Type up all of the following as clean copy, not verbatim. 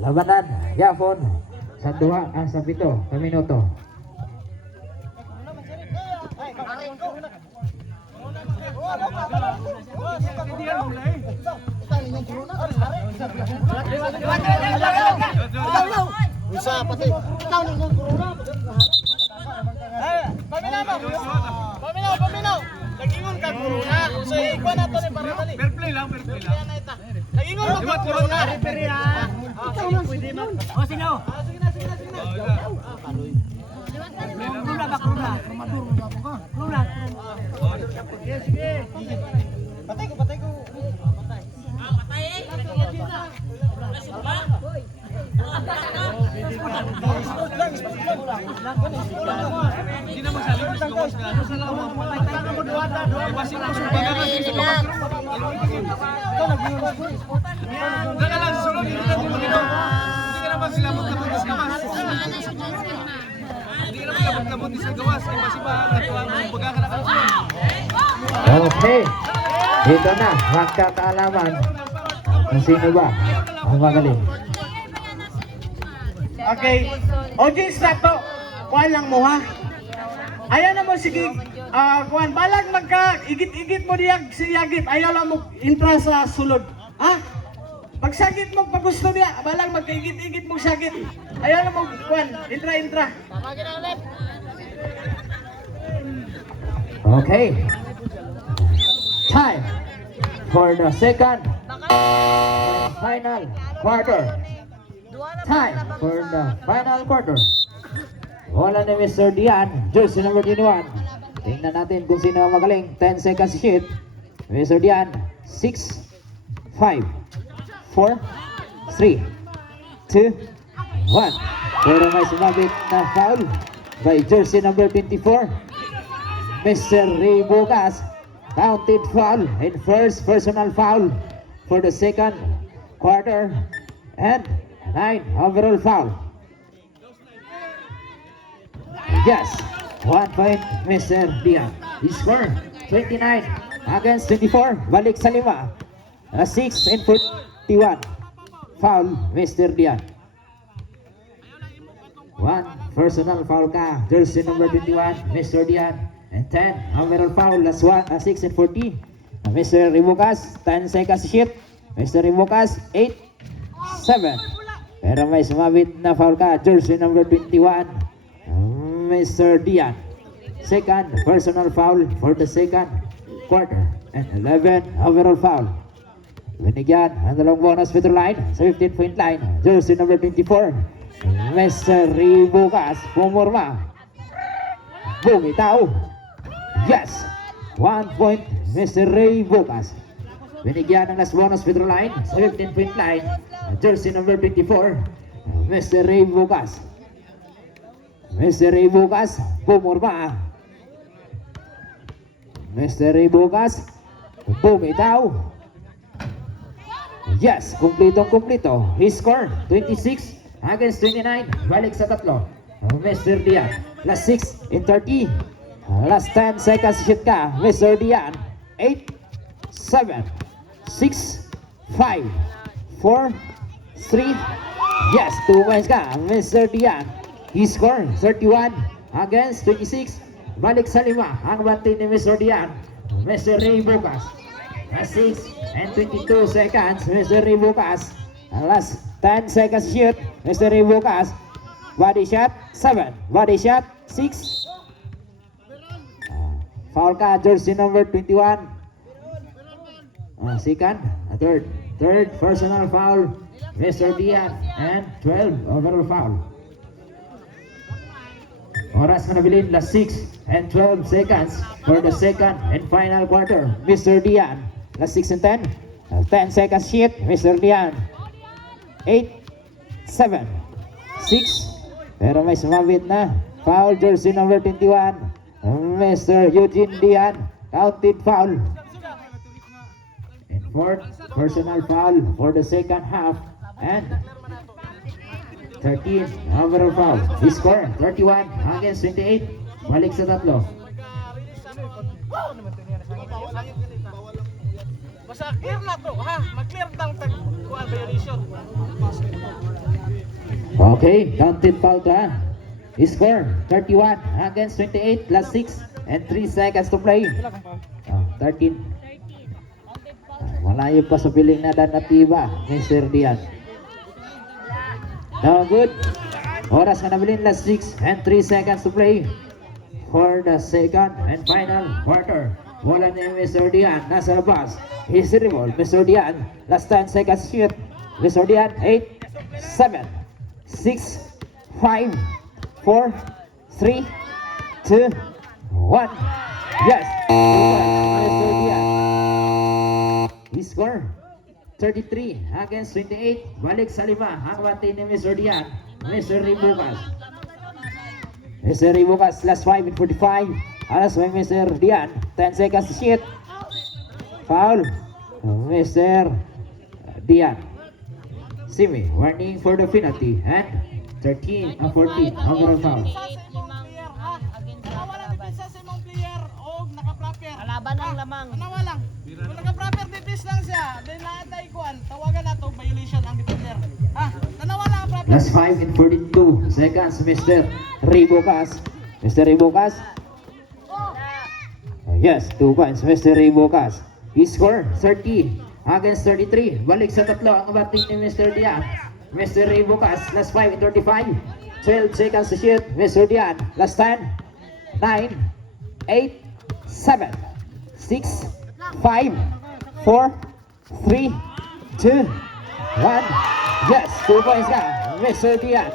labanan yapon sa 2 sa 7 ka minuto. Bisa pati. Ikaw ning corona. Paminaw. Nagingon ka corona. So ikuan nato ni para dali. Fair play lang. Nagingon ka corona. Referee ha. Ikaw lang pwede man. Oh sige na. Corona. Maduro na ako ka. Corona. Sige. Patay ko. Patay. Hindi naman sa libros gawas na. Sa lawa mo patay mo duwata. Basi mo sumbaga ka sa labas. Dala lang sulod hindi na mo. Hindi ka naman sila magkabutas gawas. Hindi naman sila magkabutas sa gawas. Basi ba katuwang baga ka na kasulod. Okay. Dito na magkakaalaman kung sino ba ang magaling. Okay. Audience na to. Kuan lang mo ha. Ayaw na mo sige. Kuan balag magka igit-igit mo diyag si Yagit. Ayaw lang mo intra sa sulod. Ha? Pag sagit mo pag gusto niya, balag magka-igit-igit mo sagit. Ayaw lang mo kuan intra. Okay. Time for the second final quarter. Time for the final quarter. Wala na Mr. Dian, jersey number 21. Tingnan natin kung sino ang magaling. 10 seconds hit. Mr. Dian, 6, 5, 4, 3, 2, 1. Pero may sumabit na foul by jersey number 24. Mr. Ray Bugas, counted foul and first personal foul for the second quarter and 9 overall foul. Yes, 1 point Mr. Dian. He scored 29 against 24. Balik sa 5. 6 and 41. Foul Mr. Dian. 1 personal foul ka. Jersey number 21 Mr. Dian. And 10 overall foul. Last 1 6 and 40. Mr. Ribukas 10 seconds shit. Mr. Ribukas 8, 7. Pero may sumabit na foul ka. Jersey number 21 Mr. Dian. Second personal foul for the second quarter and 11 overall foul. Binigyan ang dalawang bonus free throw line sa 15-point line. Jersey number 24 Mr. Ribukas pumurma. Bumitaw. Yes, 1 point Mr. Ribukas. Binigyan ng last bonus free throw line sa 15-point line. Jersey number 24 Mr. Ribukas. Mr. Ribukas pumurma. Mr. Ribukas bumitaw. Yes, kumpleto. He scored 26 against 29. Balik sa 3. Mr. Dian. Last 6 in 30. Last 10 seconds shoot ka. Mr. Dian. 8, 7, 6, 5, 4, 3. Yes, 2 points ka. Mr. Dian. He scored 31 against 26. Balik sa 5 ang bati ni Mr. Dian. Mr. Ray Bukas. Last 6 and 22 seconds. Mr. Ray Bukas. Last 10 seconds shoot. Mr. Ray Bukas. Body shot 7. Body shot 6. Foul ka. Jersey number 21. Second. Third personal foul. Mr. Dian. And 12 overall foul. Oras na nabilin, last 6 and 12 seconds for the second and final quarter. Mr. Dian, last 6 and 10. 10 seconds shit, Mr. Dian. 8, 7, 6. Pero may sumabit na. Foul, jersey number 21. Mr. Eugene Dian, counted foul. And fourth, personal foul for the second half. And 13 overall foul. He scored 31 against 28. Balik sa 3. Basta clear na to ha. Mag-clear lang tag violation. Okay, counted foul ka. Score 31 against 28, last 6 and 3 seconds to play. 13. Malayo pa sa piling na Danatiba, Mr. Dian. Now good. Oras na nabilin, last 6 and 3 seconds to play for the second and final quarter. Bola ni Mr. Dian, nasa labas. His dribble, Mr. Dian, last 10 seconds shoot. Mr. Dian, 8, 7, 6, 5, 4, 3, 2, 1. Yes! Mr. Dian. He score 33 against 28. Balik sa 5. Ang bati ni Mr. Dian. Mr. Ribukas. Mr. Ribukas, last 5 and 45. Alas by Mr. Dian. 10 seconds to shoot. Foul. Mr. Dian. Simi, warning for the penalty. And 13 and 14. Overall foul. Kalaban ang lamang. Tanawa lang. Kung naka-proper defense lang siya, then naatay kuan, tawagan na to violation ang defender. Tanawa lang ang proper. Last 5 and 42 seconds, Mr. Ribukas. Mr. Ribukas. Yes, 2 points, Mr. Ribukas. He score 30 against 33. Balik sa tatlo ang bating ni Mr. Dian. Mr. Ribukas, last 5 and 35. 12 seconds to shoot. Mr. Dian, last 10, 9, 8, 7, 6, 5, 4, 3, 2, 1. Yes, 2 points ka, Mr. Dian.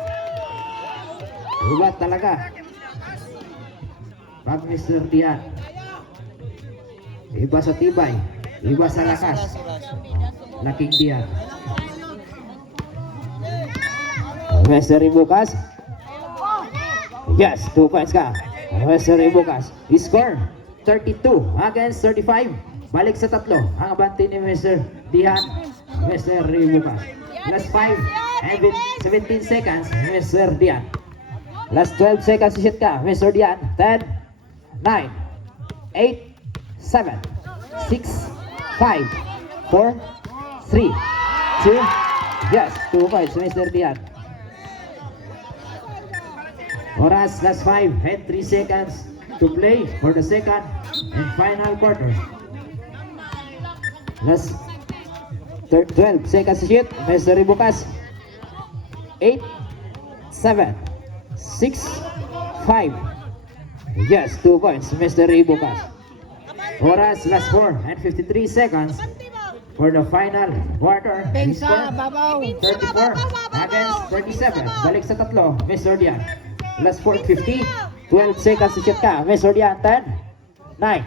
Iba talaga. Pag Mr. Dian. Iba sa tibay. Iba sa lakas. Laking Dian. Mr. Ribukas. Yes, 2 points ka. Mr. Ribukas. He score 32 against 35. Balik sa tatlo. Ang abanti ni Mr. Dian. Mr. Ribukas. Last 5 and 17 seconds. Mr. Dian. Last 12 seconds to shoot ka. Mr. Dian. 10, 9, 8, 7, 6, 5, 4, 3, 2. Yes, 2 points. Mr. Dian. Oras, last 5 and 3 seconds to play for the second and final quarter. Last 12 seconds to shoot. Mr. Ribukas. 8, 7, 6, 5. Yes, 2 points, Mr. Ribukas. Oras, last 4 and 53 seconds for the final quarter. He scored 34 against 37. Balik sa tatlo, Mr. Dian. Last 4 and 50. 12 seconds to shoot ka, Mr. Dian. 10, 9,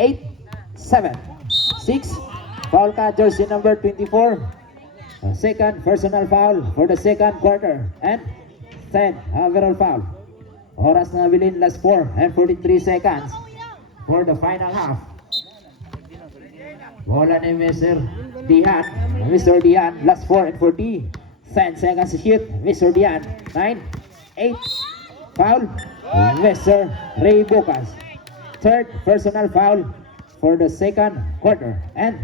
8, 7, 6. Foul ka, jersey number 24. Second personal foul for the second quarter. And 10 overall foul. Oras na nabilin, last 4 and 43 seconds for the final half. Bola ni Mr. Dian. Mr. Dian, last 4 and 40. 10 seconds to shoot. Mr. Dian. 9, 8. Foul. Mr. Ribukas. Third personal foul for the second quarter. And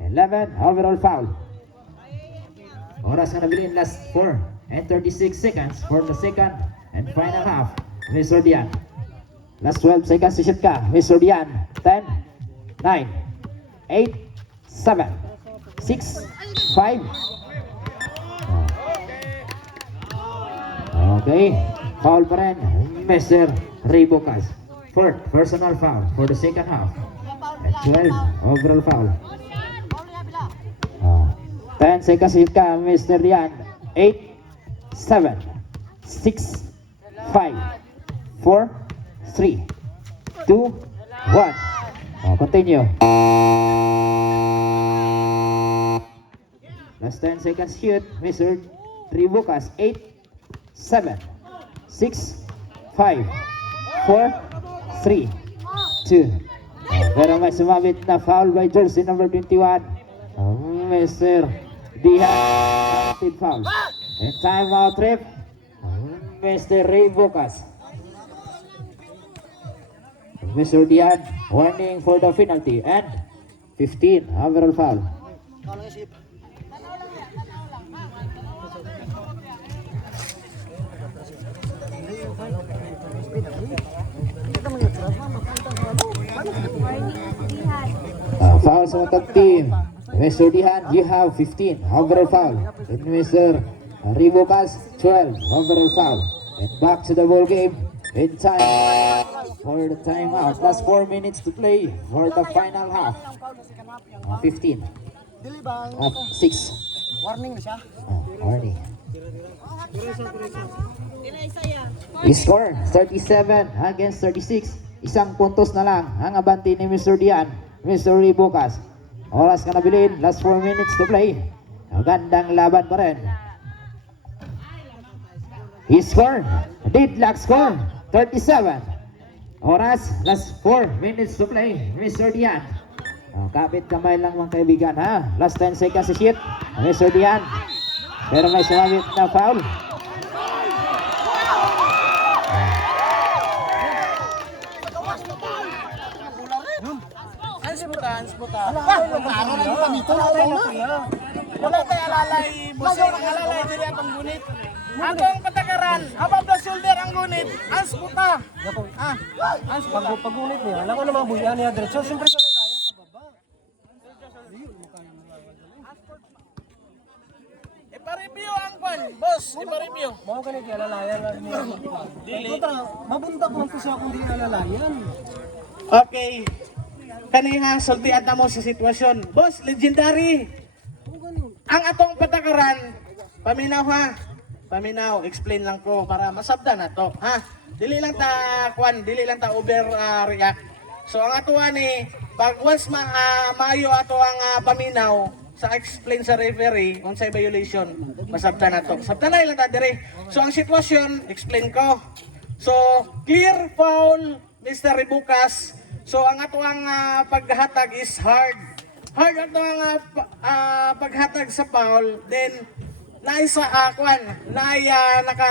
11 overall foul. Oras na nabilin, last 4 and 36 seconds for the second and final half. Mr. Dian. Last 12 seconds to shoot ka, Mr. Dian. 10, 9, 8, 7, 6, 5. Okay. Foul pa rin, Mr. Ribukas. Fourth personal foul for the second half. At 12 overall foul. 10 seconds to shoot ka, Mr. Dian. 8, 7, 6, 5, 4, 3, 2, 1. Continue. Last 10 seconds shoot, Mr. Ribukas. 8, 7, 6, 5, 4, 3, 2. Pero may sumabit na foul by jersey number 21. Mr. Dian. Foul. And time out ref. Mr. Ribukas. Mr. Dian, warning for the penalty and 15 overall foul. Foul sa matag team. Mr. Dihan, you have 15 overall foul. And Mr. Ribocas, 12 overall foul. And back to the ball game. In time for the timeout. Last 4 minutes to play for the final half. 15. 6. Warning na siya. Warning. Score 37 against 36. Isang puntos na lang ang abanti ni Mr. Dian, Mr. Ribocas. Oras ka nabilin, last 4 minutes to play. Magandang laban pa rin. Score, deadlock score, 37. Oras, last 4 minutes to play, Mr. Dian. Kapit kamay lang mga kaibigan ha. Last 10 seconds to shoot, Mr. Dian. Pero may sumabit na foul. Wala tayo alalay, busing, alalay diri atong gunit. Ako ang patakaran, above the shoulder ang gunit, ans puta. Ans puta. Pag-ulit niya, alam ko naman buhian niya diretso. Siyempre ka lalaya sa baba. Ipa-review ang kwan, boss, ipa-review. Mga ganit yung alalayan lang niya. Kontra, mabundak lang po siya kung di alalayan. Okay. Kaniha, sultian na mo sa sitwasyon. Boss, legendary. Ang atong patakaran, paminaw ha. Paminaw, explain lang ko para masabda na to, ha? Dili lang ta kwan, dili lang ta over react. So ang ato ni pag once maayo ato ang paminaw sa explain sa referee unsay violation, masabda na to. Sabda na lang ta dire. So ang sitwasyon, explain ko. So clear foul, Mr. Ribocas. So ang ato ang paghatag is hard. Hard ato ang paghatag sa foul, then naay sa kwan, naay naka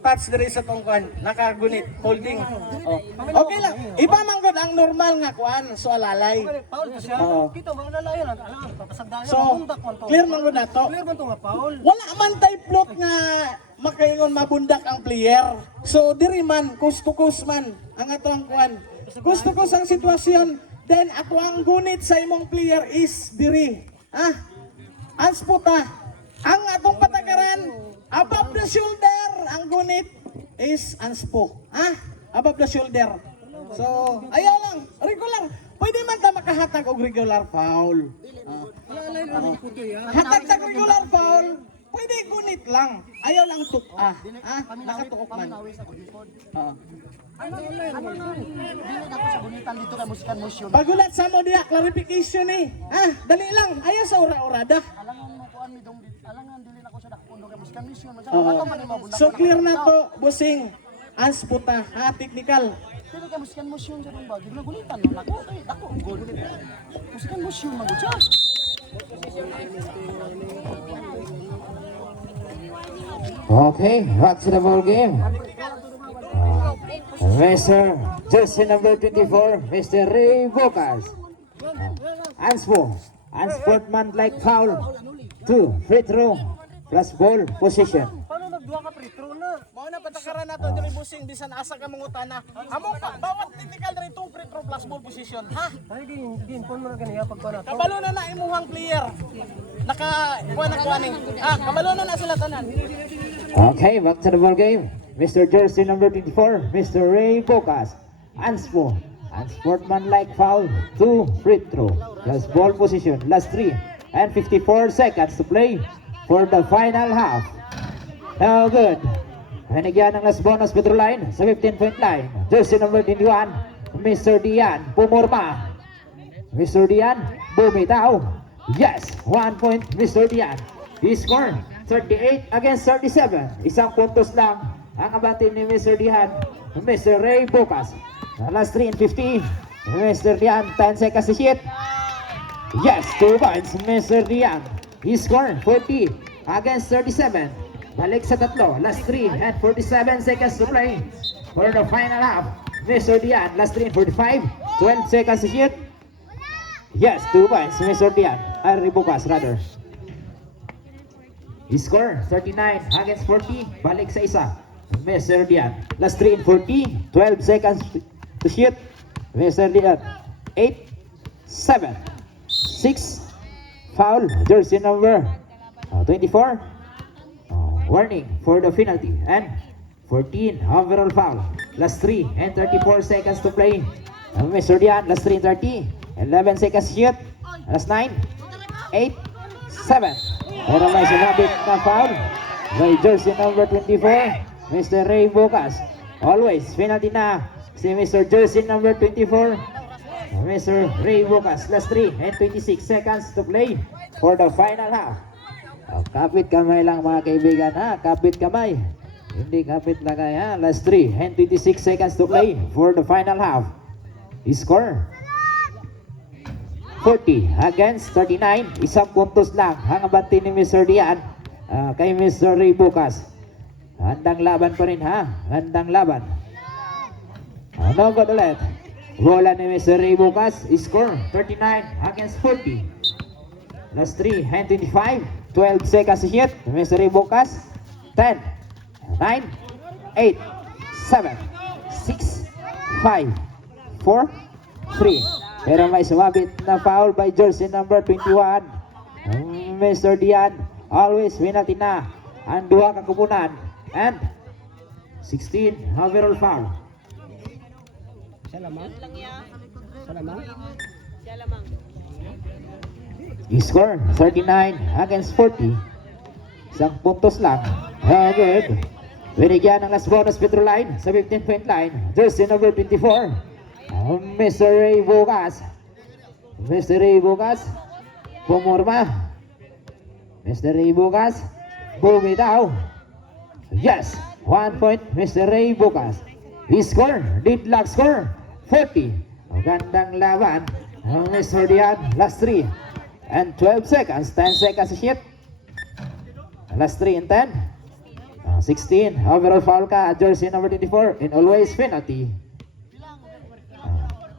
touch diri sa tong kwan, nakagunit, holding. Oh. Okay lang. Iba man gud ang normal nga kwan, so alalay. Paul ka siya. Oo. Kita mo alalayan. Alam, papasagdayan. So, mabundak man to. clear man gud nato. Clear man to nga, Paul. Wala man tay plot nga makaingon mabundak ang player. So diri man kus man ang ato ang kwan. Kus ang sitwasyon. Then ako ang gunit sa imong player is diri. Ans puta. Ang atong patakaran above the shoulder ang gunit is anspo. Above the shoulder. So, ayaw lang, regular. Pwede man ta makahatag og regular foul. Hatag sa regular foul, pwede gunit lang. Ayaw lang tuk-ah. Nakatukok man. Pagulat sa mo diya, clarification eh. Dali lang, ayaw sa ura-urada. So clear na to, bossing. As puta, technical. Pero ka musikan mo siya sa rumba. Di gulitan no nako. Dako gol. Musikan mo siya magud siya. Okay, back to the ball game. Mr. Jersey number 24, Mr. Ribocas. Anspo, unsportsmanlike foul. 2, free throw, plus ball position. Paano nagduha ka pretro na? Mao na patakaran nato diri bossing bisan asa ka mangutana. Amo pa bawat technical diri 2 free throw plus ball position. Ay din kon mo na kaniya pagkuha na. Kabalo na imuhang player. Kuha ning. Kabalo na sila tanan. Okay, back to the ball game. Mr. Jersey number 24, Mr. Ribocas. Anspo, unsportsmanlike foul. 2, free throw, plus ball position. Last 3 and 54 seconds to play for the final half. Now good. Hinigyan ng last bonus Petro line sa 15-point line. Jersey number 21, Mr. Dian pumurma. Mr. Dian bumitaw. Yes, 1 point Mr. Dian. He scored 38 against 37. Isang puntos lang ang abante ni Mr. Dian. Mr. Ribocas. Last 3 and 50. Mr. Dian, 10 seconds to shoot. Yes, 2 points Mr. Dian. He scored 40 against 37. Balik sa tatlo. Last 3 and 47 seconds to play for the final half. Mr. Dian, last 3 and 45. 12 seconds to shoot. Yes, 2 points Mr. Dian. Ribocas rather. He scored 39 against 40. Balik sa isa. Mr. Dian. Last 3 and 40. 12 seconds to shoot. Mr. Dian. 8, 7, 6, foul, jersey number 24, warning for the penalty, and 14, overall foul, last 3 and 34 seconds to play. Mr. Dian, last 3 and 30, 11 seconds shoot, last 9, 8, 7. Pero may sumabit na foul by jersey number 24, Mr. Ray Bocas. Always penalty na si Mr. jersey number 24, Mr. Ray Bocas. Last 3 and 26 seconds to play for the final half. Kapit kamay lang mga kaibigan ha, kapit kamay. Hindi kapit lagay ha. Last 3 and 26 seconds to play for the final half. Score 40 against 39. Isang puntos lang ang abante ni Mr. Dian kay Mr. Ray Bocas. Handang laban pa rin ha. Handang laban. No good ulit. Bola ni Mr. Ray Bocas. Score 39 against 40. Last 3 and 25. 12 seconds to hit. Mr. Ray Bocas. 10, 9, 8, 7, 6, 5, 4, 3. Pero may sumabit na foul by jersey number 21. Mr. Dian. Always penalty na ang duha ka kupunan. And 16 overall foul. Score 39 against 40. Isang puntos lang. Good. Binigyan ng last bonus Petro line sa 15-point line. Jersey number 24. Mr. Ray Bocas. Mr. Ray Bocas. Pumorma. Mr. Ray Bocas. Bumitaw. Yes. 1 point Mr. Ray Bocas. He score. Deadlock score. 40. Magandang laban. Mr. Dian. Last 3 and 12 seconds. 10 seconds to hit. Last 3 and 10. 16. Overall foul ka. Jersey number 24. And always penalty.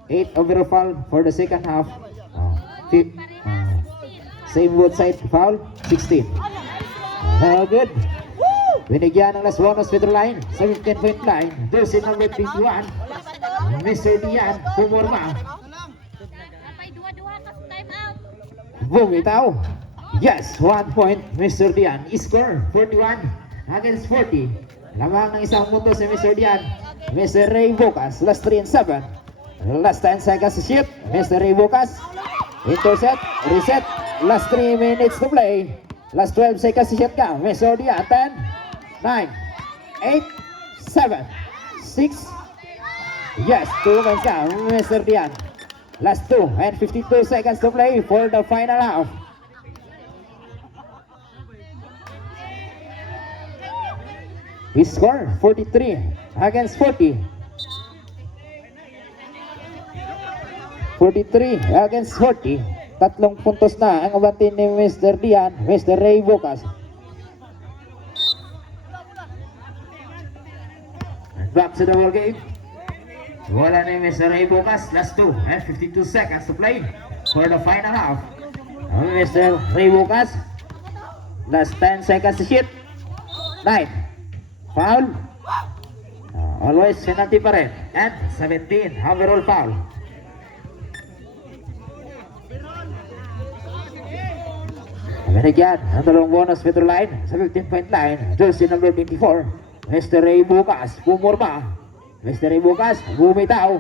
8 overall foul for the second half. Same both side foul. 16. Good. Binigyan ng last bonus Petro line sa 15-point line. Jersey number 21. Mr. Dian. Pumorma. Bumitaw. Yes, 1 point Mr. Dian. Score 41 against 40. Lamang ng isang punto si Mr. Dian. Mr. Ray Bocas. Last 3 and 7. Last 10 seconds to shoot. Mr. Ray Bocas. Intercept. Reset. Last 3 minutes to play. Last 12 seconds to shoot ka. Mr. Dian. 10, 9, 8, 7, 6. Yes, 2 points ka. Mr. Dian. Last 2 and 52 seconds to play for the final half. We score 43 against 40. 43 against 40. Tatlong puntos na ang abante ni Mr. Dian, Mr. Ray Bocas. Back to the ball game. Wala ni Mr. Ray Bocas. Last 2 and 52 seconds to play for the final half. Mr. Ray Bocas. Last 10 seconds to shoot. 9. Foul. Always penalty pa rin. And 17 overall foul. Binigyan ang dalawang bonus Petro line sa 15-point line. Jersey number 24. Mr. Ray Bocas. Pumorma. Mr. Ray Bocas. Bumitaw.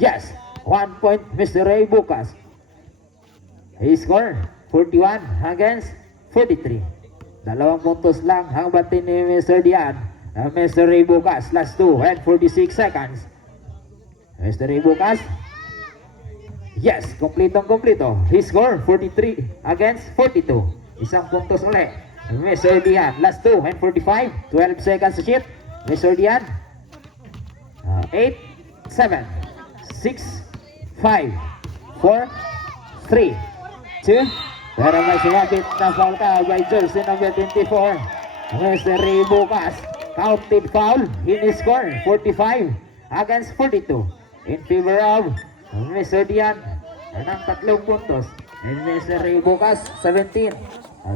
Yes. 1 point Mr. Ray Bocas. He score 41 against 43. Dalawang puntos lang ang bati ni Mr. Dian. Mr. Ray Bocas. Last 2 and 46 seconds. Mr. Ray Bocas. Yes, kompleto. He score 43 against 42. Isang puntos ulit. Mr. Dian. Last 2 and 45. 12 seconds to shoot. Mr. Dian. 8, 7, 6, 5, 4, 3, 2. Pero may sumabit na foul ka by jersey number 24. Mr. Ray Bocas. Counted foul. He score 45 against 42. In favor of Mr. Dian. Ng 3 puntos. And Mr. Ray Bocas 17.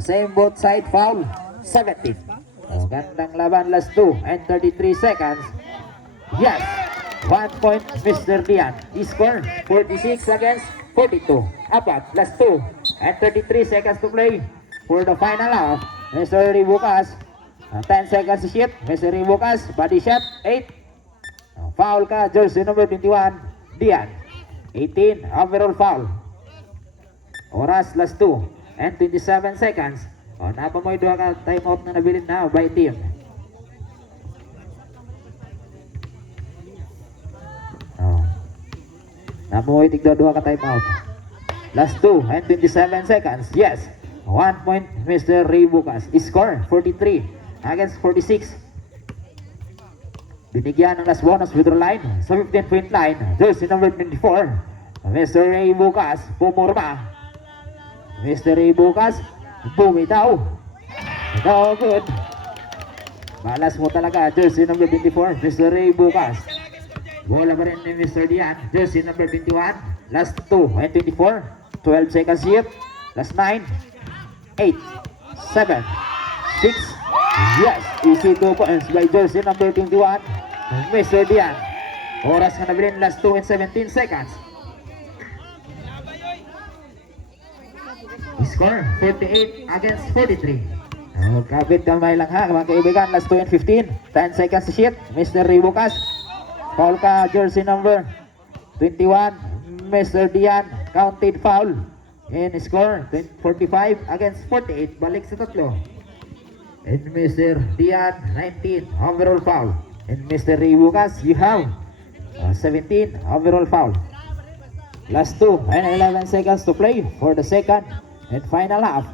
Same both side foul. 17. Gandang laban last 2 and 33 seconds. Yes. 1 point Mr. Dian. He scored 46 against 42. Apat, last 2. And 33 seconds to play for the final half. Mr. Ribukas, 10 seconds to shoot. Mr. Ribukas, body shot, 8. Foul ka, jersey number 21, Dian. 18, overall foul. Oras, last 2. And 27 seconds. O, napamoy doon ka timeout na nabilin na by team. Namuhay tigdo doon ka timeout. Last 2 and 27 seconds. Yes. 1 point Mr. Ribukas. Score 43 against 46. Binigyan ng last bonus withdraw line sa 15-point line. Jersey number 24. Mr. Ribukas pumurma. Mr. Ribukas bumitaw. No good. Malas mo talaga. Jersey number 24. Mr. Ribukas. Bola pa rin ni Mr. Dian. Jersey number 21. Last 2 and 24. 12 seconds yet. Last 9. 8. 7. 6. Yes. Easy 2 points by jersey number 21. Mr. Dian. Oras na nabilin. Last 2 and 17 seconds. Score 48 against 43. Kapit kamay lang ha mga kaibigan. Last 2 and 15. 10 seconds to shoot. Mr. Ribukas. Foul ka, jersey number 21, Mr. Dian, counted foul. And score, 45 against 48, balik sa tatlo. And Mr. Dian, 19, overall foul. And Mr. Ribukas, you have 17, overall foul. Last 2 and 11 seconds to play for the second and final half.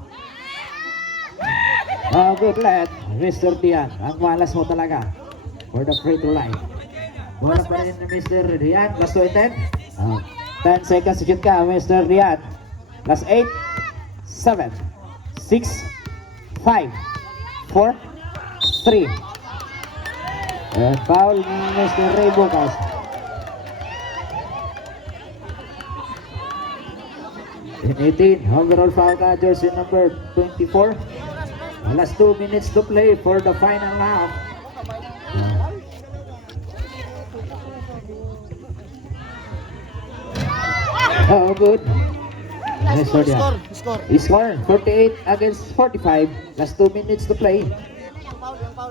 Good luck, Mr. Dian. Ang malas mo talaga for the free throw line. Bola pa rin ni Mr. Dian. Last 2 and 10. 10 seconds to shoot ka, Mr. Dian. Last 8, 7, 6, 5, 4, 3. And foul ni Mr. Ribukas. In 18, overall foul ka, jersey number 24. Last 2 minutes to play for the final half. Oh, good. Score. Score 48 against 45. Last 2 minutes to play.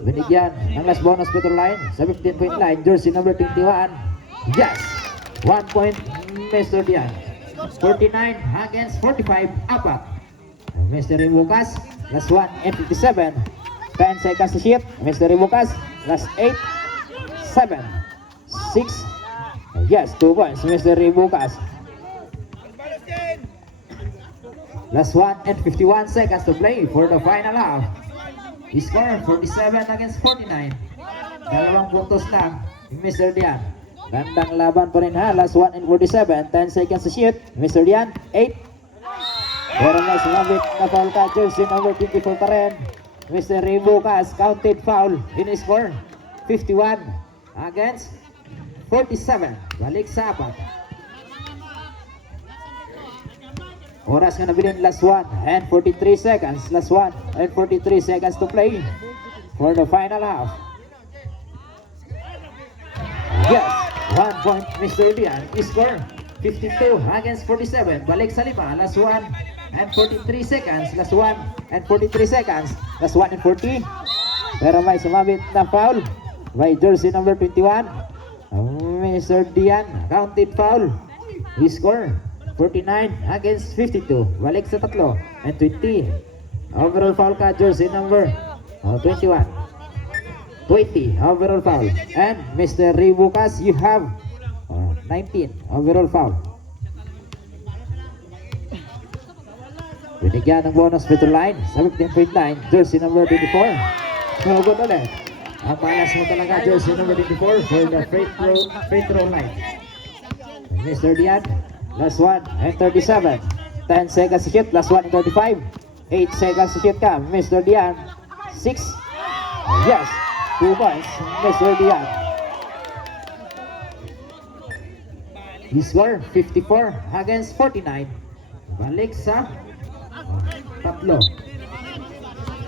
Binigyan ng last bonus withdraw line sa 15-point line. Jersey number 21. Yes. 1 point Mr. Dian. 49 against 45. Apat. Mr. Ribukas. Last 1 and 57. 10 seconds to shoot. Mr. Ribukas. Last 8. 7. 6. Yes. 2 points Mr. Ribukas. Last 1 and 51 seconds to play for the final half. He scored 47 against 49. Dalawang puntos lang Mr. Dian. Gandang laban pa rin ha. Last 1 and 47. 10 seconds to shoot. Mr. Dian, 8. Pero may sumabit na foul ka. Jersey number 54 pa rin. Mr. Ribukas, counted foul. In score 51 against 47. Balik sa apat. Oras nga nabilin, last 1 and 43 seconds. Last 1 and 43 seconds to play for the final half. Yes, 1 point Mr. Dian. Score 52 against 47. Balik sa lima. Last 1 and 43 seconds. Last 1 and 43 seconds. Last 1 and 40. Pero may sumabit na foul by jersey number 21. Mr. Dian, counted foul. He score 49 against 52. Balik sa tatlo. And 20. Overall foul ka, jersey number 21. 20. Overall foul. And Mr. Ribukas, you have 19. Overall foul. Binigyan ng bonus withdraw line sa 15-point line. Jersey number 24. No good ulit. Ang malas mo talaga, jersey number 24 for the free throw line. Mr. Dian. Last 1 and 37. 10 seconds to shoot. Last 1 and 35. 8 seconds to shoot ka, Mr. Dian. 6. Yes. 2 points, Mr. Dian. He scored 54 against 49. Balik sa tatlo.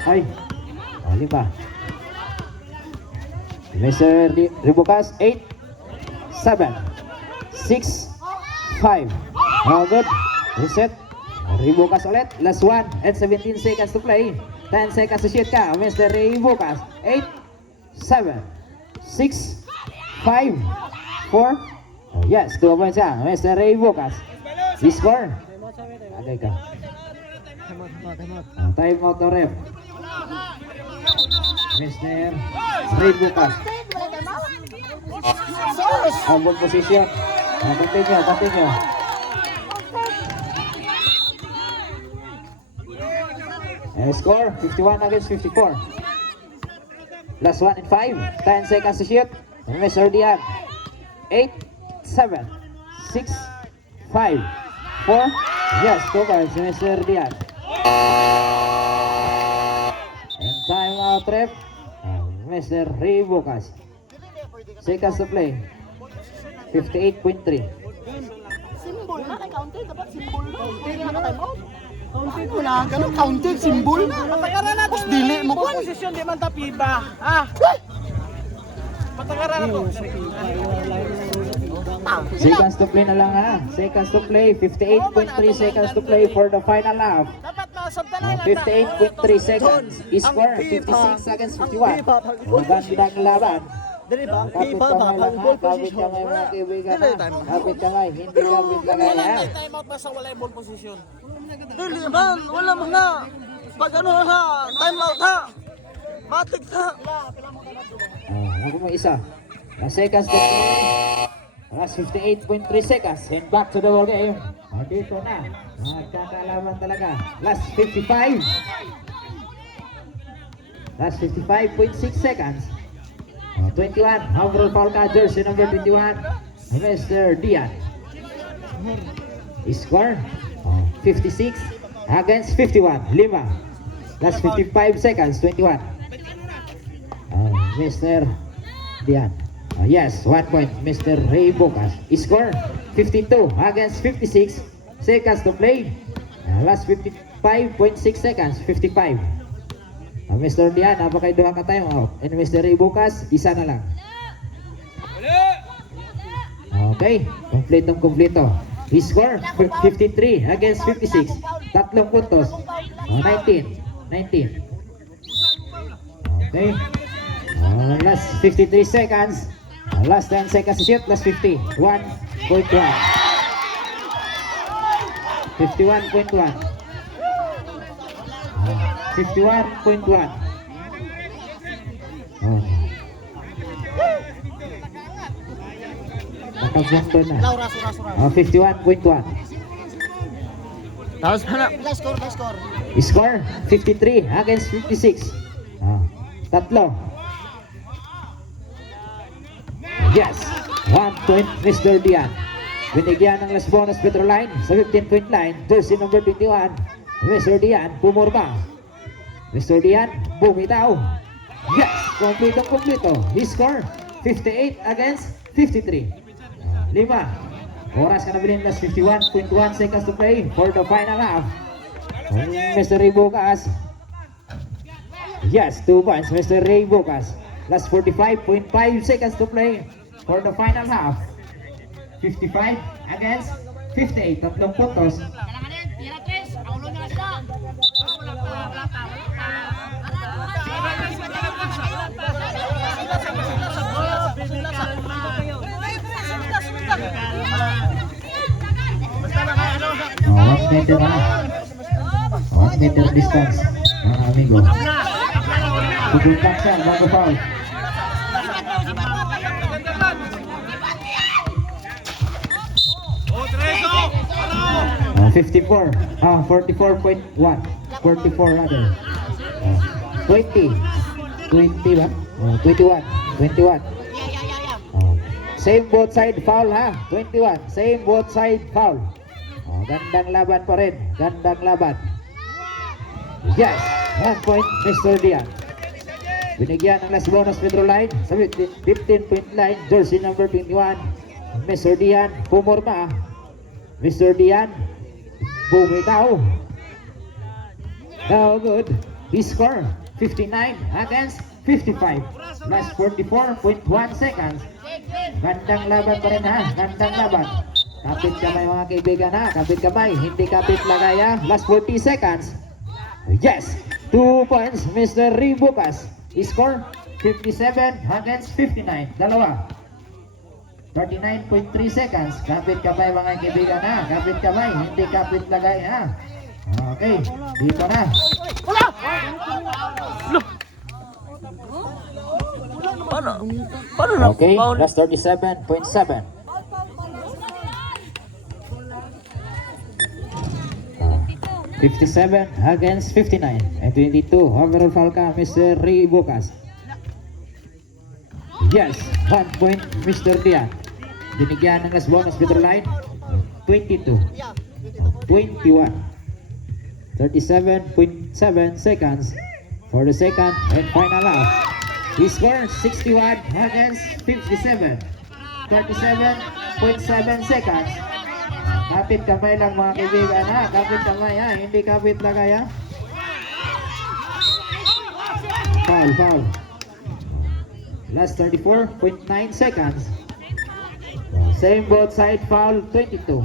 Ay. 5. Mr. Ribukas, 8. 7. 6. 5, Oh, good. Reset. Rebukas ulit. Last 1 and 17 seconds to play. 10 seconds to shoot ka. Mr. Rebukas. 8, 7, 6, 5, 4. Oh, yes, 2 points ka. Mr. Rebukas. Score. Agay ka. Time out to ref. Mr. Rebukas. Good position. Continue. Score 51 against 54. Last 1 and 5. 10 seconds to shoot. Mr. Dian. 8, 7, 6, 5, 4. Yes, 2 points, Mr. Dian. And time out ref. Mr. Rebukas. Seconds to play. 58.3. Simbol na kay counted, dapat simbol na. Hindi na time out. Counted mo na, ganun counted, simbol na. Patakaran na. Tapos dili mo ko. Posisyon di man tapiba. Ha? Patakaran na to. Seconds to play na lang ha. Seconds to play. 58.3 seconds to play for the final half. Dapat masabtan na lang. 58.3 seconds. Score 56 against 51. Magandang laban. Dili ba? Kapit FIFA kamay ba? lang ha. Kapit kamay mga kaibigan ha. Kapit kamay. Hindi kapit kamay ha. Time out basta wala ball position. Dili ba? Wala mo na. Pag ano ha, time out ha. Matik ha. Ako mo isa. Last seconds to play. Last 58.3 seconds. And back to the ball game. Dito na. Magkakalaban talaga. Last 55. Last 55.6 seconds. 21. Overall foul ka. Jersey number 21. Mr. Dian. Score 56 against 51. 5. Last 55 seconds. 21. Mr. Dian. Yes, 1 point. Mr. Rebukas. Score 52 against 56 seconds to play. Last 55.6 seconds. 55. Mr. Dian, napakay duha ka time out. And Mr. Rebukas, isa na lang. Okay, kompleto. Score 53 against 56. Tatlong puntos. 19. Okay. Last 53 seconds. Last 10 seconds to shoot. Last 50. 1.1. 51.1. 51.1. Nakagwento na. 51.1. Tapos pa na. Last score. Score 53 against 56. Tatlo. Yes. 1 point Mr. Dian. Binigyan ng last bonus Petroline sa 15-point line. Jersey number 21. Mr. Dian pumurma. Mr. Dian bumitaw. Yes. Kompleto. He score 58 against 53. 5. Oras ka na bilhin last 51.1 seconds to play for the final half. Mr. Rebukas. Yes, 2 points, Mr. Rebukas. Last 45.5 seconds to play for the final half. 55 against 58. Tatlong puntos. Oh, 1 meter na. 1 meter distance, mga amigo. Tututak siya, bago foul. Oh, Treso! 54, 44.1. 44 rather. 20 ba? 21. Same both side foul ha. 21. Same both side foul. Gandang laban pa rin. Gandang laban. Yes. 1 point Mr. Dian. Binigyan ng last bonus Petroline sa 15-point line. Jersey number 21. Mr. Dian pumurma. Mr. Dian bumitaw. Now good. He score 59 against 55. Last 44.1 seconds. Gandang laban pa rin ha. Gandang laban. Kapit kamay mga kaibigan ha. Kapit kamay. Hindi kapit lagay ha. Last 40 seconds. Yes! 2 points, Mr. Ribucas. Score 57 against 59. Dalawa. 39.3 seconds. Kapit kamay mga kaibigan ha. Kapit kamay. Hindi kapit lagay ha. Okay. Dito na. Okay. Last 37.7. 57 against 59 and 22 overall foul ka Mr. Ribucas. Yes, 1 point Mr. Dian. Binigyan ng last bonus free throw line 22 21 37.7 seconds for the second and final half. He scored 61 against 57 37.7 seconds. Kapit kamay lang mga kaibigan ha. Kapit kamay ha. Hindi kapit lagay ha. Foul. Last 34.9 seconds. Same both side foul 22.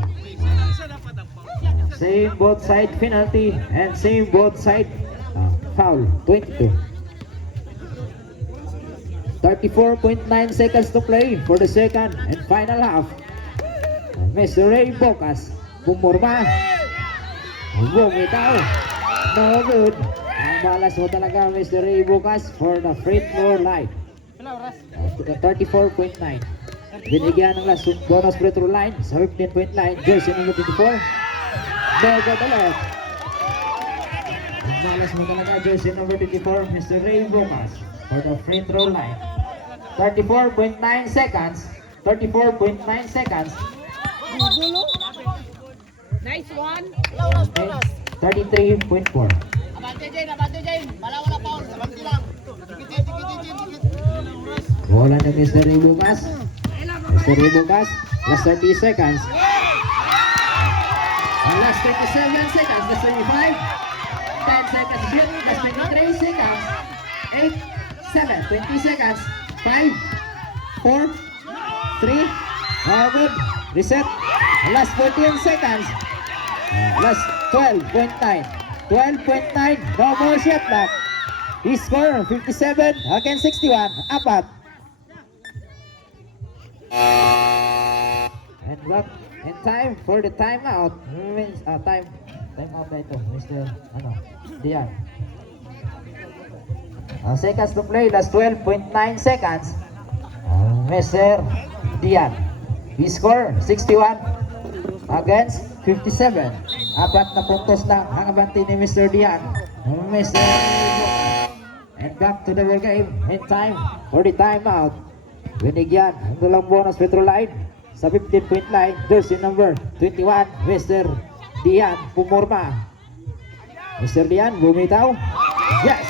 Same both side penalty and same both side foul 22. 34.9 seconds to play for the second and final half. Mr. Ribucas pumurma. Bumitaw. No good. Ang balas mo talaga Mr. Ribucas for the free throw line. 34.9. Binigyan ng last bonus free throw line sa 15.9. Jersey number 24. No good ulit. Ang balas mo talaga jersey number 24 Mr. Ribucas for the free throw line. 34.9 seconds. 34.9 seconds. Nice one. 33.4. Bola ng Mr. Ribucas. Mr. Ribucas, last 30 seconds. Last 37 seconds, last 25. 10 seconds, shoot. Last 23 seconds. 8, 7, 20 seconds. 5, 4, 3. Oh, good. Reset. Last 14 seconds. Last 12.9. 12.9. No more shot clock. He scored 57 against 61. Apat. And what? And time for the timeout. Timeout na ito, Mr. Dian. Seconds to play. Last 12.9 seconds. Mr. Dian. He scored 61 against 57. Apat na puntos lang ang abanti ni Mr. Dian. Mr. And back to the ball game in time for the timeout. Binigyan ang dalang bonus free throw line sa 15.9. Jersey number 21, Mr. Dian pumurma. Mr. Dian bumitaw. Yes!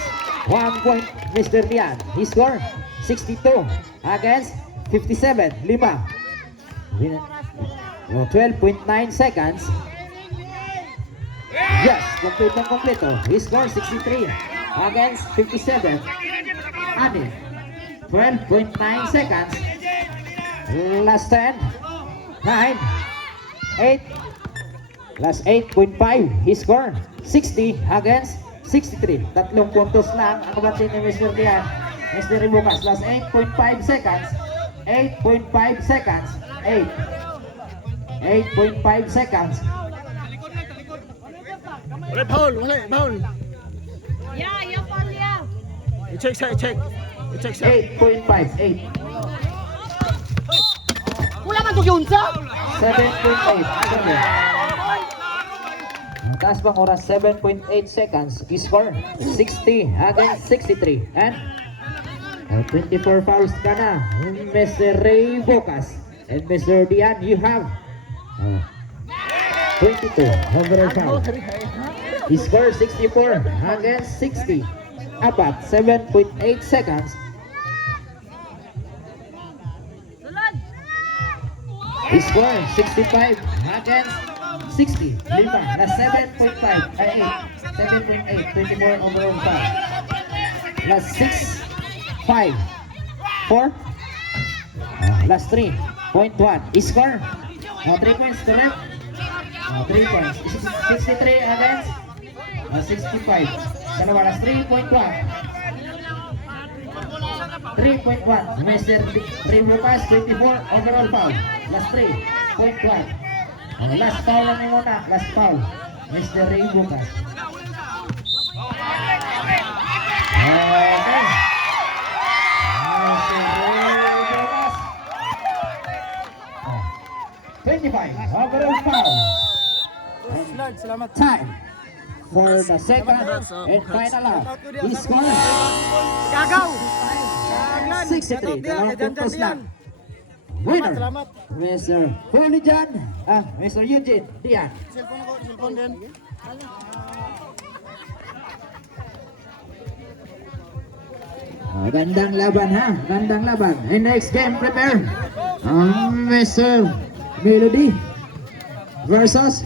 1 point Mr. Dian. He scored 62 against 57. 12.9 seconds. Yes, complete na kompleto. He scored 63 against 57. Ani, 12.9 seconds. Last 10, 9, 8. Last 8.5. He scored 60 against 63. Tatlong puntos lang ang kabatin ni Mr. Dian. Mr. Ribucas, last 8.5 seconds. 8.5 seconds. 8.5 seconds. Wala, Paul. Yeah, Paul, yeah. I-check. 8.5. 8. Wala man to yun sa. 7.8. Taas pang oras, 7.8 seconds. He scored 60 against 63. And 24 fouls ka na, Mr. Ribucas. And Mr. Dian, you have 22 overall foul. He scored 64 against 60. Apat, 7.8 seconds. He scored 65 against 60. Lima, na 7.5 ay 8. 7.8, 24 overall foul. Last 6, 5, 4. Last 3.1. He scored 3 points to left. 3 points. 63 against 65. Dalawa last 3.1. 3.1. Mr. Lucas, 24 overall foul. Last 3.1. Last foul lang yung muna. Last foul. Mr. Lucas. Okay. Mr. Lucas. 25 overall foul. Salamat. Time for the second and final round. He scored Gagaw! 63. Dalawang puntos lang. Winner, Salamat. Mr. Hulijan, Mr. Eugene Dian. Cellphone ako, cellphone din. Gandang laban ha, gandang laban. And next game, prepare. Mr. Melody versus